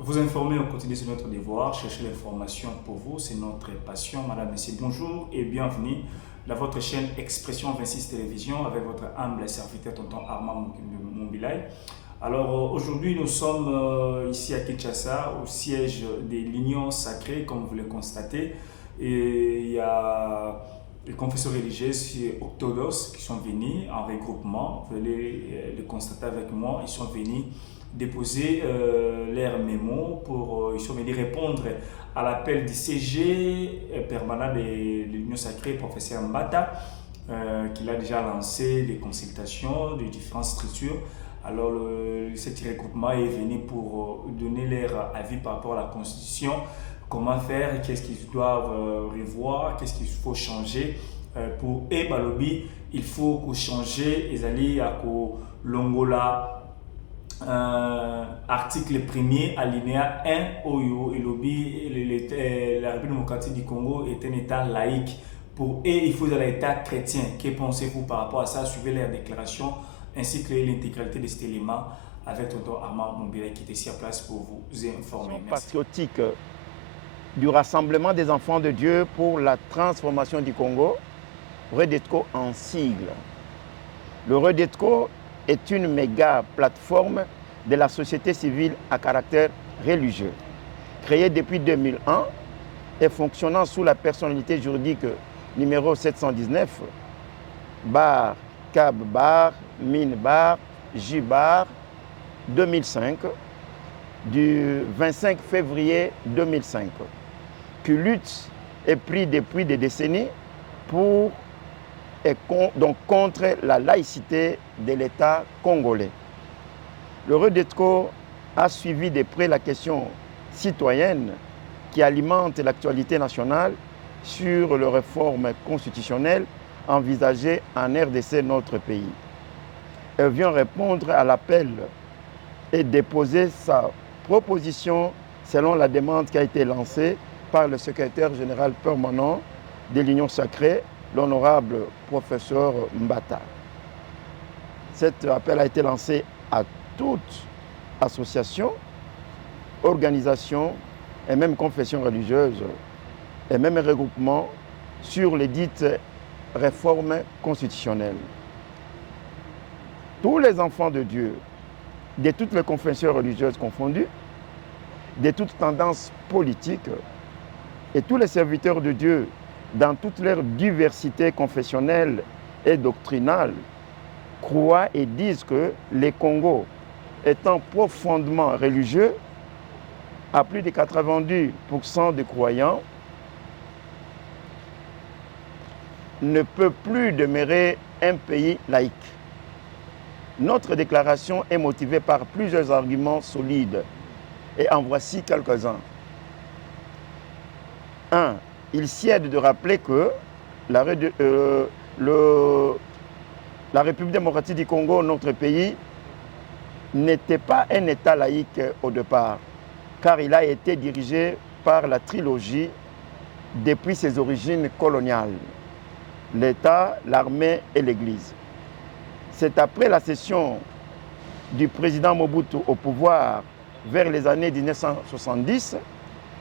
Vous informer au quotidien, c'est notre devoir. Chercher l'information pour vous, c'est notre passion. Madame, Messieurs, bonjour et bienvenue dans votre chaîne Expression 26 Télévision avec votre humble serviteur, tonton Armand Mombilay. Alors aujourd'hui, nous sommes ici à Kinshasa, au siège de l'Union Sacrée, comme vous le constatez. Et il y a les confesseurs religieux orthodoxes qui sont venus en regroupement. Vous allez le constater avec moi. Ils sont venus déposer leurs mémos ils sont venus répondre à l'appel du CG permanent de l'Union Sacrée, professeur Mbata, qu'il a déjà lancé des consultations de différentes structures. Alors, cet regroupement est venu pour donner leur avis par rapport à la Constitution, comment faire, qu'est-ce qu'ils doivent revoir, qu'est-ce qu'il faut changer pour Balobi. Il faut changer et aller à Longola. Article 1er, alinéa 1, Oyo et Lobi, la République démocratique du Congo est un État laïque. Pour eux, il faut un État chrétien. Que pensez-vous par rapport à ça? Suivez les déclarations ainsi que l'intégralité de cet élément avec Tonton Armand Mombele qui est ici à place pour vous informer. Merci. Patriotique du Rassemblement des enfants de Dieu pour la transformation du Congo, REDETCO en sigle. Le REDETCO est une méga plateforme de la société civile à caractère religieux, créée depuis 2001 et fonctionnant sous la personnalité juridique numéro 719, bar, cab bar, mine bar, J bar, 2005, du 25 février 2005, qui lutte et prie depuis des décennies pour donc contre la laïcité de l'État congolais. Le REDETCO a suivi de près la question citoyenne qui alimente l'actualité nationale sur les réformes constitutionnelles envisagées en RDC, notre pays. Elle vient répondre à l'appel et déposer sa proposition selon la demande qui a été lancée par le secrétaire général permanent de l'Union Sacrée, l'honorable professeur Mbata. Cet appel a été lancé à toute association, organisation et même confession religieuse et même regroupement sur les dites réformes constitutionnelles. Tous les enfants de Dieu, de toutes les confessions religieuses confondues, de toutes tendances politiques et tous les serviteurs de Dieu dans toute leur diversité confessionnelle et doctrinale, croient et disent que les Congo, étant profondément religieux, à plus de 90% de croyants, ne peut plus demeurer un pays laïque. Notre déclaration est motivée par plusieurs arguments solides et en voici quelques-uns. 1. Il sied de rappeler que la République démocratique du Congo, notre pays, n'était pas un État laïque au départ, car il a été dirigé par la trilogie depuis ses origines coloniales, l'État, l'armée et l'Église. C'est après la cession du président Mobutu au pouvoir vers les années 1970,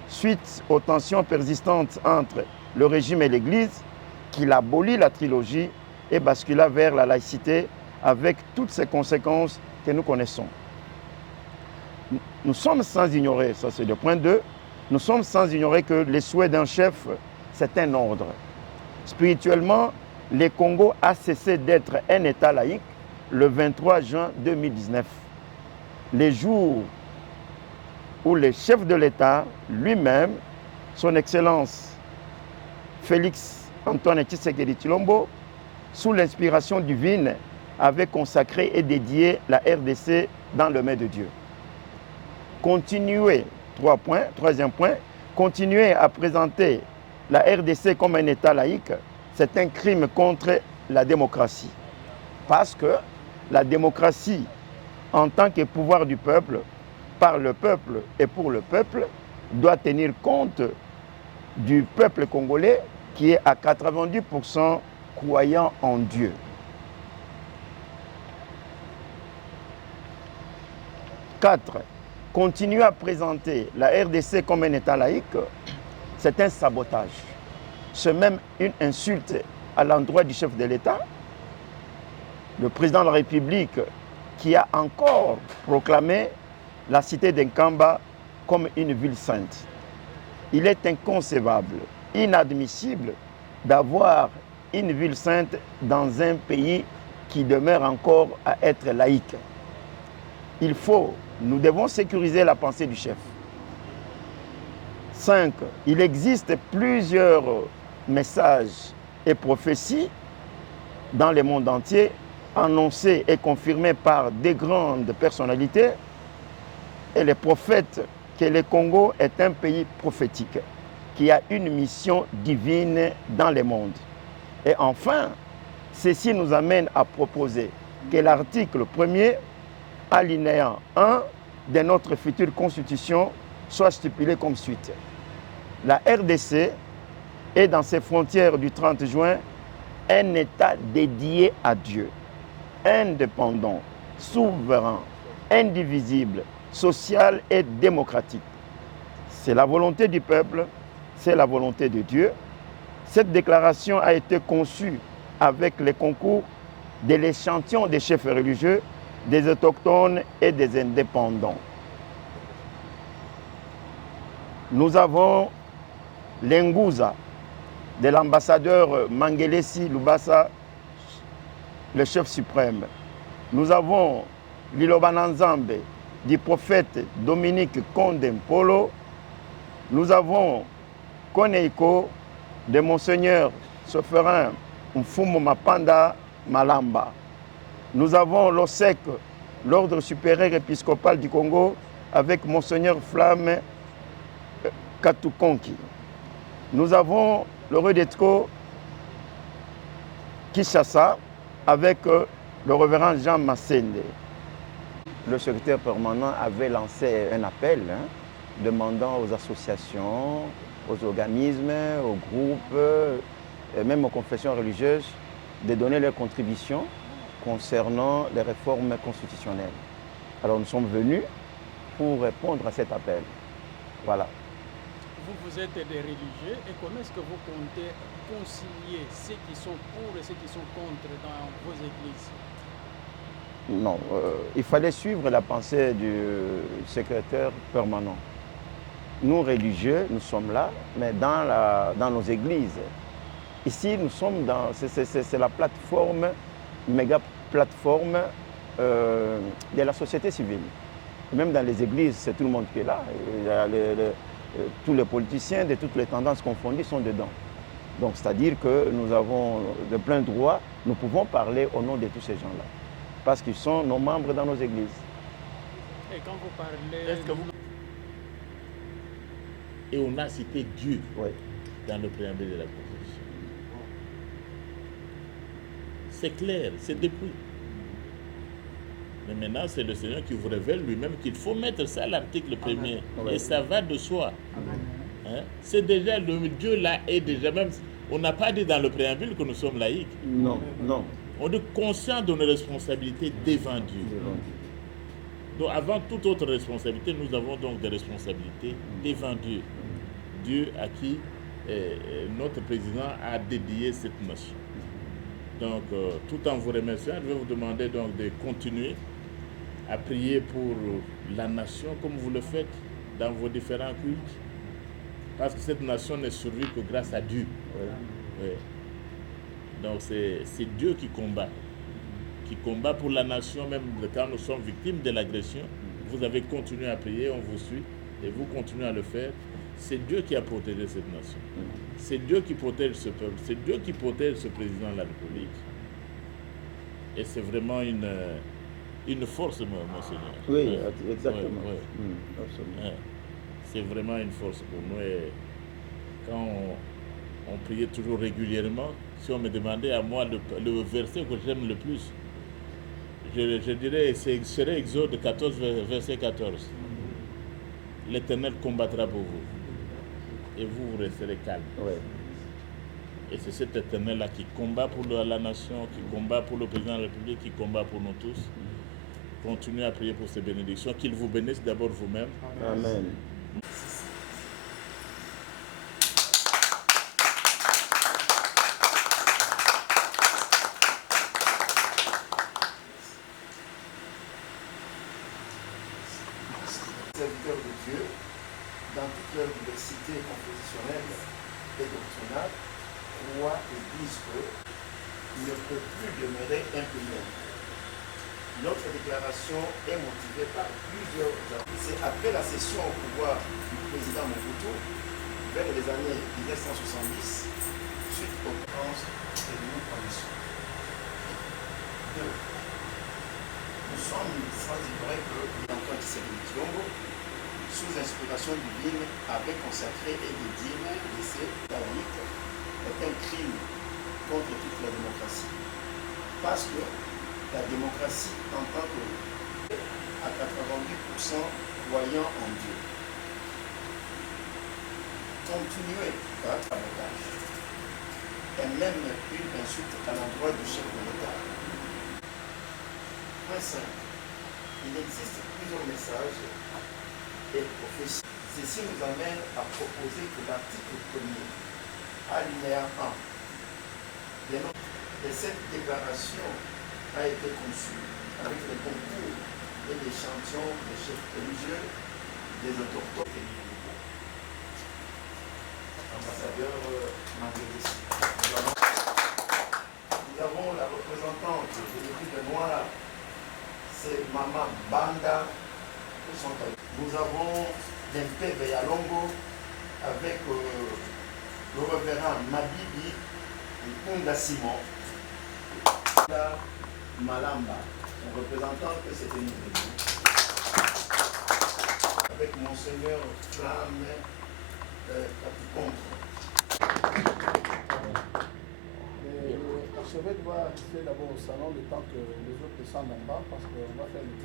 suite aux tensions persistantes entre le régime et l'Église, qu'il abolit la trilogie et bascula vers la laïcité avec toutes ses conséquences que nous connaissons. Nous sommes sans ignorer, ça c'est le point 2, nous sommes sans ignorer que les souhaits d'un chef, c'est un ordre. Spirituellement, le Congo a cessé d'être un État laïque le 23 juin 2019, les jours où le chef de l'État lui-même, son Excellence Félix Antoine Tshisekedi Tshilombo, sous l'inspiration divine, avait consacré et dédié la RDC dans le main de Dieu. Troisième point, continuer à présenter la RDC comme un État laïque, c'est un crime contre la démocratie. Parce que la démocratie, en tant que pouvoir du peuple, par le peuple et pour le peuple, doit tenir compte du peuple congolais qui est à 90% croyant en Dieu. 4. continuer à présenter la RDC comme un État laïque, c'est un sabotage. C'est même une insulte à l'endroit du chef de l'État, le président de la République, qui a encore proclamé la cité d'Nkamba comme une ville sainte. Il est inconcevable, inadmissible d'avoir une ville sainte dans un pays qui demeure encore à être laïque. Nous devons sécuriser la pensée du chef. 5. Il existe plusieurs messages et prophéties dans le monde entier, annoncés et confirmés par des grandes personnalités. Et les prophètes que le Congo est un pays prophétique, qui a une mission divine dans le monde. Et enfin, ceci nous amène à proposer que l'article 1er, alinéa 1 de notre future constitution soit stipulé comme suite. La RDC est dans ses frontières du 30 juin un État dédié à Dieu, indépendant, souverain, indivisible, social et démocratique. C'est la volonté du peuple, c'est la volonté de Dieu. Cette déclaration a été conçue avec le concours de l'échantillon des chefs religieux, des autochtones et des indépendants. Nous avons l'Engouza de l'ambassadeur Mangelesi Lubasa, le chef suprême. Nous avons l'Ilobananzambe du prophète Dominique Kondempolo. Nous avons Koneiko de Monseigneur Sopherain Mfumu Mapanda Malamba. Nous avons l'OSEC, l'Ordre supérieur épiscopal du Congo, avec Monseigneur Flamme Katukonki. Nous avons le Redetko Kishasa avec le révérend Jean Massende. Le secrétaire permanent avait lancé un appel demandant aux associations, aux organismes, aux groupes, et même aux confessions religieuses de donner leurs contributions concernant les réformes constitutionnelles. Alors nous sommes venus pour répondre à cet appel. Voilà. Vous êtes des religieux et comment est-ce que vous comptez concilier ceux qui sont pour et ceux qui sont contre dans vos églises? Non, il fallait suivre la pensée du secrétaire permanent. Nous, religieux, nous sommes là, mais dans nos églises. Ici, nous sommes dans... C'est la plateforme, méga plateforme de la société civile. Même dans les églises, c'est tout le monde qui est là. Tous les politiciens de toutes les tendances confondues sont dedans. Donc, c'est-à-dire que nous avons de plein droit, nous pouvons parler au nom de tous ces gens-là. Parce qu'ils sont nos membres dans nos églises. Et quand vous parlez... Est-ce que vous... Et on a cité Dieu dans le préambule de la Constitution. C'est clair, c'est depuis. Mais maintenant, c'est le Seigneur qui vous révèle lui-même qu'il faut mettre ça à l'article 1er. Et ça va de soi. Hein? C'est déjà, le Dieu là est déjà même... On n'a pas dit dans le préambule que nous sommes laïcs. Non, non. On est conscient de nos responsabilités devant Dieu. Donc avant toute autre responsabilité, nous avons donc des responsabilités devant Dieu. Dieu à qui notre président a dédié cette nation. Donc tout en vous remerciant, je vais vous demander donc de continuer à prier pour la nation comme vous le faites dans vos différents cultes. Parce que cette nation n'est survie que grâce à Dieu. Oui. Donc c'est Dieu qui combat pour la nation, même quand nous sommes victimes de l'agression. Vous avez continué à prier, on vous suit, et vous continuez à le faire. C'est Dieu qui a protégé cette nation. C'est Dieu qui protège ce peuple. C'est Dieu qui protège ce président de la République. Et c'est vraiment une force, mon Seigneur. Oui, exactement. Absolument. C'est vraiment une force pour nous. Et quand on priait toujours régulièrement, si on me demandait à moi le verset que j'aime le plus, je dirais, ce serait Exode 14, verset 14. L'Éternel combattra pour vous, et vous resterez calme. Et c'est cet Éternel-là qui combat pour la nation, qui combat pour le président de la République, qui combat pour nous tous. continuez à prier pour ces bénédictions. Qu'il vous bénisse d'abord vous-même. Amen. Serviteurs de Dieu, dans toute leur diversité compositionnelle et doctrinale, croient et disent qu'il ne peut plus demeurer imprimé. Notre déclaration est motivée par plusieurs aspects. C'est après la cession au pouvoir du président Mobutu, vers les années 1970, suite aux dépenses que nous connaissons. 2. Nous sommes sans ignorer que l'Antoine Tshisekedi Tshilombo, sous inspiration divine, avait consacré et dédié l'essai laïque est un crime contre toute la démocratie. Parce que la démocratie en tant que à 90% croyant en Dieu. Continuer par sabotage et même une insulte à l'endroit du chef de l'État. Point 5. Il existe plusieurs messages et prophéties. Ceci nous amène à proposer que l'article 1er, alinéa 1, de cette déclaration a été conçue avec le concours et l'échantillon des chefs religieux, des autochtones. Ambassadeur Manguelis. Nous avons la représentante de l'équipe de Noir, c'est Maman Banda. Nous avons Dempe Yalongo avec le révérend Mabibi Nkunda Simon. Malamba, son représentant que c'était nous. Avec Monseigneur Flamme Capicontre. L'archevêque va rester d'abord au salon le temps que les autres descendent en bas parce qu'on va faire le